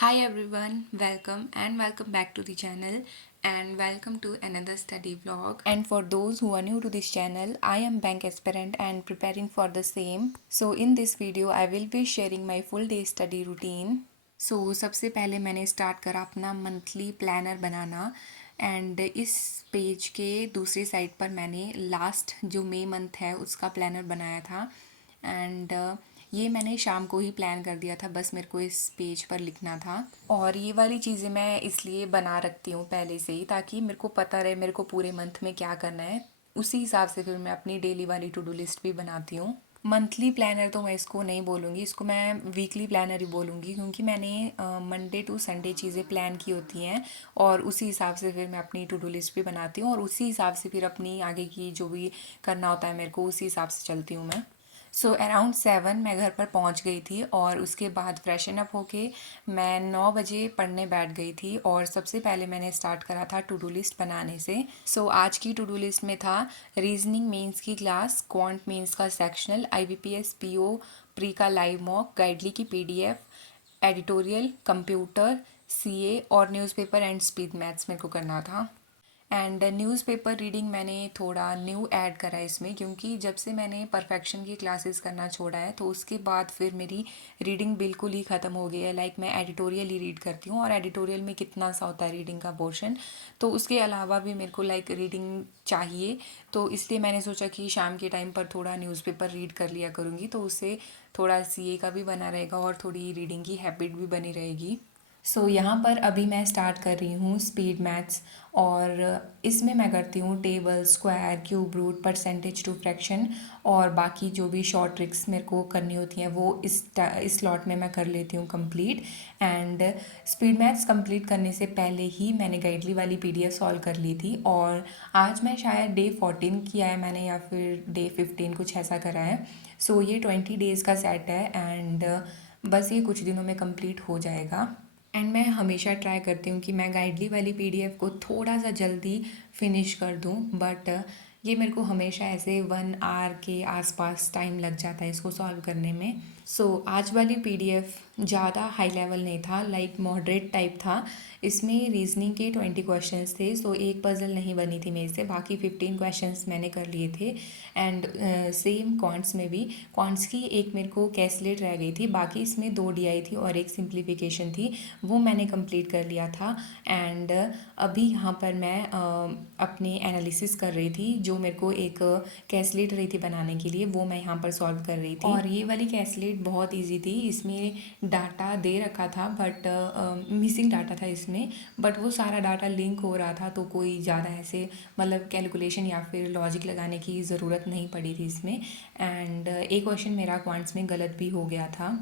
Hi everyone, welcome back to the channel and welcome to another study vlog. And for those who are new to this channel, I am bank aspirant and preparing for the same. So in this video I will be sharing my full day study routine. So सबसे पहले मैंने start करा अपना monthly planner banana and इस page के दूसरी side पर मैंने लास्ट जो मई मंथ है उसका प्लानर बनाया था एंड ये मैंने शाम को ही प्लान कर दिया था, बस मेरे को इस पेज पर लिखना था। और ये वाली चीज़ें मैं इसलिए बना रखती हूँ पहले से ही, ताकि मेरे को पता रहे मेरे को पूरे मंथ में क्या करना है। उसी हिसाब से फिर मैं अपनी डेली वाली टू डू लिस्ट भी बनाती हूँ। मंथली प्लानर तो मैं इसको नहीं बोलूँगी, इसको मैं वीकली प्लानर ही बोलूँगी, क्योंकि मैंने मंडे टू संडे चीज़ें प्लान की होती हैं और उसी हिसाब से फिर मैं अपनी टू डू लिस्ट भी बनाती हूँ और उसी हिसाब से फिर अपनी आगे की जो भी करना होता है मेरे को उसी हिसाब से चलती हूँ मैं। सो अराउंड 7 मैं घर पर पहुंच गई थी और उसके बाद फ्रेशन अप होके मैं 9 बजे पढ़ने बैठ गई थी और सबसे पहले मैंने स्टार्ट करा था टू डू लिस्ट बनाने से। सो आज की टू डू लिस्ट में था रीजनिंग मेंस की क्लास, क्वांट मेंस का सेक्शनल, आईबीपीएस पीओ प्री का लाइव मॉक, गाइडली की पीडीएफ, एडिटोरियल, कंप्यूटर, सीए और न्यूज़पेपर एंड स्पीड मैथ्स मेरे को करना था। एंड न्यूज़पेपर रीडिंग मैंने थोड़ा न्यू ऐड करा इसमें, क्योंकि जब से मैंने परफेक्शन की क्लासेस करना छोड़ा है तो उसके बाद फिर मेरी रीडिंग बिल्कुल ही ख़त्म हो गई है। लाइक मैं एडिटोरियल ही रीड करती हूँ और एडिटोरियल में कितना सा होता है रीडिंग का पोर्शन, तो उसके अलावा भी मेरे को लाइक रीडिंग चाहिए। तो इसलिए मैंने सोचा कि शाम के टाइम पर थोड़ा न्यूज़पेपर रीड कर लिया करूँगी, तो उससे थोड़ा सीए का भी बना रहेगा और थोड़ी रीडिंग की हैबिट भी बनी रहेगी। सो यहाँ पर अभी मैं स्टार्ट कर रही हूँ स्पीड मैथ्स और इसमें मैं करती हूँ table, square, cube root, percentage to fraction और बाकी जो भी शॉर्ट ट्रिक्स मेरे को करनी होती हैं वो इस स्लॉट में मैं कर लेती हूँ complete. And speed maths complete करने से पहले ही मैंने गाइडली वाली पीडीएफ सॉल्व कर ली थी और आज मैं शायद डे 14 किया है मैंने या फिर डे 15 कुछ ऐसा करा है। सो ये 20 डेज़ का सेट है एंड बस ये कुछ दिनों में कंप्लीट हो जाएगा। एंड मैं हमेशा ट्राई करती हूँ कि मैं गाइडली वाली पीडीएफ को थोड़ा सा जल्दी फिनिश कर दूँ, बट ये मेरे को हमेशा ऐसे 1 आवर के आसपास टाइम लग जाता है इसको सॉल्व करने में। सो आज वाली पीडीएफ ज़्यादा हाई लेवल नहीं था, लाइक मॉडरेट टाइप था। इसमें रीजनिंग के 20 क्वेश्चंस थे, सो एक पजल नहीं बनी थी मेरे से, बाकी 15 क्वेश्चंस मैंने कर लिए थे। एंड सेम क्वांट्स में भी, क्वांट्स की एक मेरे को कैलकुलेट रह गई थी, बाकी इसमें 2 डीआई थी और एक सिंप्लीफिकेशन थी, वो मैंने कंप्लीट कर लिया था। एंड अभी यहाँ पर मैं अपनी एनालिसिस कर रही थी, जो मेरे को एक कैलकुलेट रही थी बनाने के लिए, वो मैं यहाँ पर सॉल्व कर रही थी। और ये वाली कैलकुलेट बहुत इजी थी, इसमें डाटा दे रखा था बट मिसिंग डाटा था इसमें, बट वो सारा डाटा लिंक हो रहा था, तो कोई ज़्यादा ऐसे मतलब कैलकुलेशन या फिर लॉजिक लगाने की ज़रूरत नहीं पड़ी थी इसमें। एंड एक क्वेश्चन मेरा क्वांट्स में गलत भी हो गया था।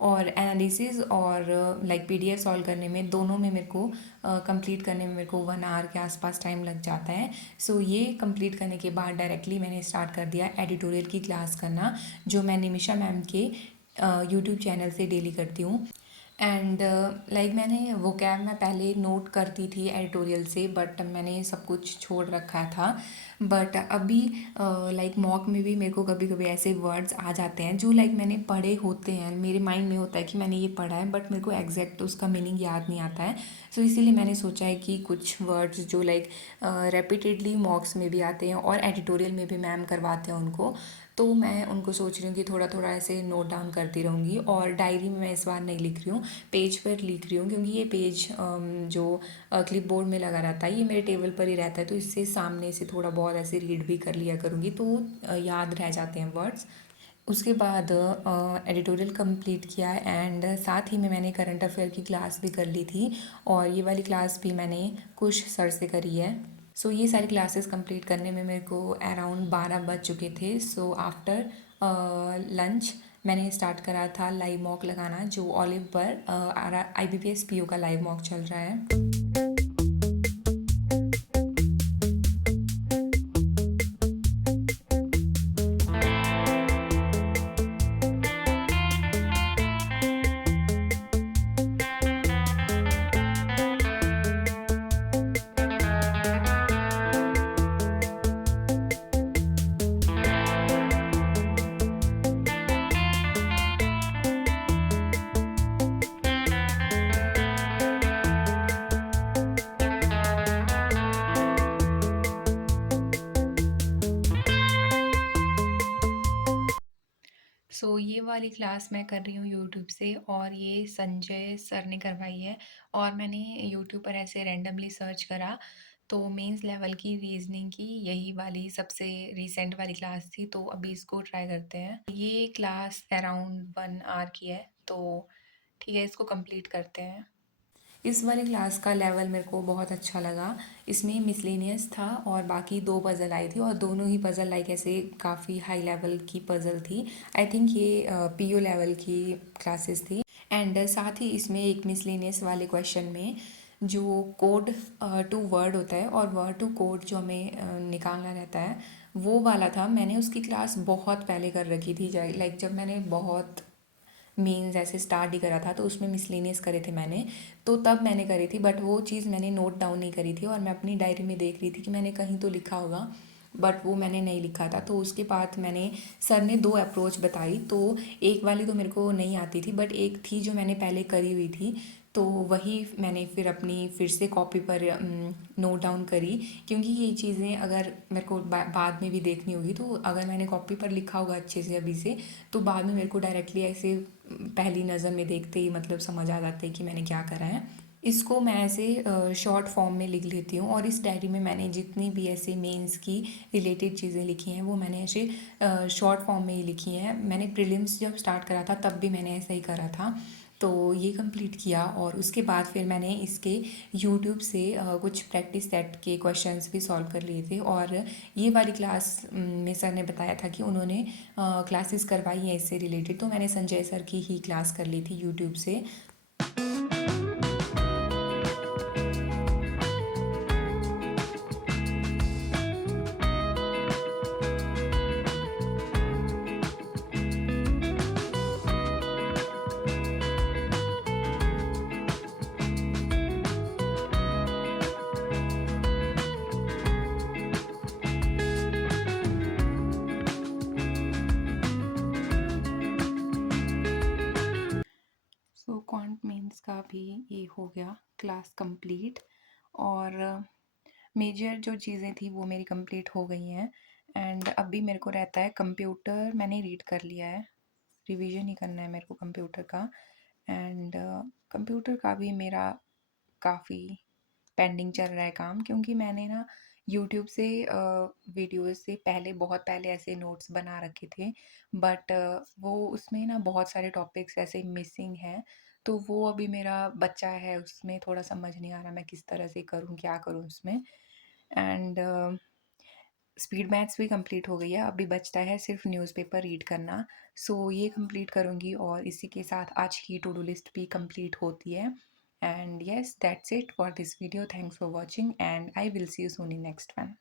और एनालिसिस और लाइक पीडीएफ सॉल्व करने में दोनों में मेरे को कंप्लीट करने में मेरे को 1 आवर के आसपास टाइम लग जाता है। सो ये कंप्लीट करने के बाद डायरेक्टली मैंने स्टार्ट कर दिया एडिटोरियल की क्लास करना, जो मैं निमिषा मैम के यूट्यूब चैनल से डेली करती हूँ। एंड लाइक मैंने वो कैब मैं पहले नोट करती थी एडिटोरियल से, बट मैंने सब कुछ छोड़ रखा था। बट अभी लाइक मॉक में भी मेरे को कभी कभी ऐसे वर्ड्स आ जाते हैं जो लाइक मैंने पढ़े होते हैं, मेरे माइंड में होता है कि मैंने ये पढ़ा है, बट मेरे को एग्जैक्ट उसका मीनिंग याद नहीं आता है। सो इसीलिए मैंने सोचा है कि कुछ वर्ड्स जो लाइक रेपिटेडली मॉक्स में भी आते हैं और एडिटोरियल में भी मैम करवाते हैं उनको, तो मैं उनको सोच रही हूँ कि थोड़ा थोड़ा ऐसे नोट डाउन करती रहूँगी। और डायरी में मैं इस बार नहीं लिख रही हूँ, पेज पर लिख रही हूँ, क्योंकि ये पेज जो क्लिप बोर्ड में लगा रहता है ये मेरे टेबल पर ही रहता है, तो इससे सामने से थोड़ा बहुत ऐसे रीड भी कर लिया करूँगी, तो याद रह जाते हैं वर्ड्स। उसके बाद एडिटोरियल कंप्लीट किया एंड साथ ही में मैंने करंट अफेयर की क्लास भी कर ली थी और ये वाली क्लास भी मैंने कुछ सर से करी है। सो ये सारी क्लासेस कंप्लीट करने में मेरे को अराउंड 12 बज चुके थे। सो आफ्टर लंच मैंने स्टार्ट करा था लाइव मॉक लगाना, जो ऑलिव पर आईबीपीएस पीओ का लाइव मॉक चल रहा है। सो ये वाली क्लास मैं कर रही हूँ यूट्यूब से और ये संजय सर ने करवाई है और मैंने यूट्यूब पर ऐसे रैंडमली सर्च करा तो मेंस लेवल की रीजनिंग की यही वाली सबसे रीसेंट वाली क्लास थी तो अभी इसको ट्राई करते हैं। ये क्लास अराउंड 1 आवर की है तो ठीक है इसको कंप्लीट करते हैं। इस वाली क्लास का लेवल मेरे को बहुत अच्छा लगा। इसमें मिसलेनियस था और बाकी 2 पज़ल आई थी और दोनों ही पज़ल लाइक ऐसे काफ़ी हाई लेवल की पज़ल थी। आई थिंक ये पीओ लेवल की क्लासेस थी एंड साथ ही इसमें एक मिसलेनियस वाले क्वेश्चन में जो कोड टू वर्ड होता है और वर्ड टू कोड जो हमें निकालना रहता है वो वाला था। मैंने उसकी क्लास बहुत पहले कर रखी थी लाइक जब मैंने बहुत मेंस ऐसे स्टार्ट ही करा था तो उसमें मिसलेनियस करे थे मैंने तो तब मैंने करी थी बट वो चीज़ मैंने नोट डाउन नहीं करी थी और मैं अपनी डायरी में देख रही थी कि मैंने कहीं तो लिखा होगा बट वो मैंने नहीं लिखा था। तो उसके बाद मैंने सर ने 2 अप्रोच बताई तो एक वाली तो मेरे को नहीं आती थी बट एक थी जो मैंने पहले करी हुई थी तो वही मैंने फिर से कॉपी पर नोट डाउन करी क्योंकि ये चीज़ें अगर मेरे को बाद में भी देखनी होगी तो अगर मैंने कॉपी पर लिखा होगा अच्छे से अभी से तो बाद में मेरे को डायरेक्टली ऐसे पहली नज़र में देखते ही मतलब समझ आ जाता है कि मैंने क्या करा है। इसको मैं ऐसे शॉर्ट फॉर्म में लिख लेती हूँ और इस डायरी में मैंने जितनी भी ऐसे मेंस की रिलेटेड चीज़ें लिखी हैं वो मैंने ऐसे शॉर्ट फॉर्म में ही लिखी हैं। मैंने प्रीलिम्स जब स्टार्ट करा था तब भी मैंने ऐसा ही करा था तो ये कंप्लीट किया और उसके बाद फिर मैंने इसके यूट्यूब से कुछ प्रैक्टिस सेट के क्वेश्चंस भी सॉल्व कर लिए थे और ये वाली क्लास में सर ने बताया था कि उन्होंने क्लासेस करवाई हैं इससे रिलेटेड तो मैंने संजय सर की ही क्लास कर ली थी यूट्यूब से। सो क्वांट मेंस का भी ये हो गया क्लास कंप्लीट और मेजर जो चीज़ें थी वो मेरी कंप्लीट हो गई हैं एंड अभी मेरे को रहता है कंप्यूटर मैंने रीड कर लिया है रिवीजन ही करना है मेरे को कंप्यूटर का एंड कंप्यूटर का भी मेरा काफ़ी पेंडिंग चल रहा है काम क्योंकि मैंने ना यूट्यूब से वीडियोस से पहले बहुत पहले ऐसे नोट्स बना रखे थे बट वो उसमें ना बहुत सारे टॉपिक्स ऐसे मिसिंग हैं तो वो अभी मेरा बच्चा है उसमें थोड़ा समझ नहीं आ रहा मैं किस तरह से करूँ क्या करूँ उसमें एंड स्पीड मैथ्स भी कंप्लीट हो गई है अभी बचता है सिर्फ न्यूज़पेपर रीड करना सो ये कंप्लीट करूँगी और इसी के साथ आज की टू डू लिस्ट भी कंप्लीट होती है and yes that's it for this video. Thanks for watching and I will see you soon in next one.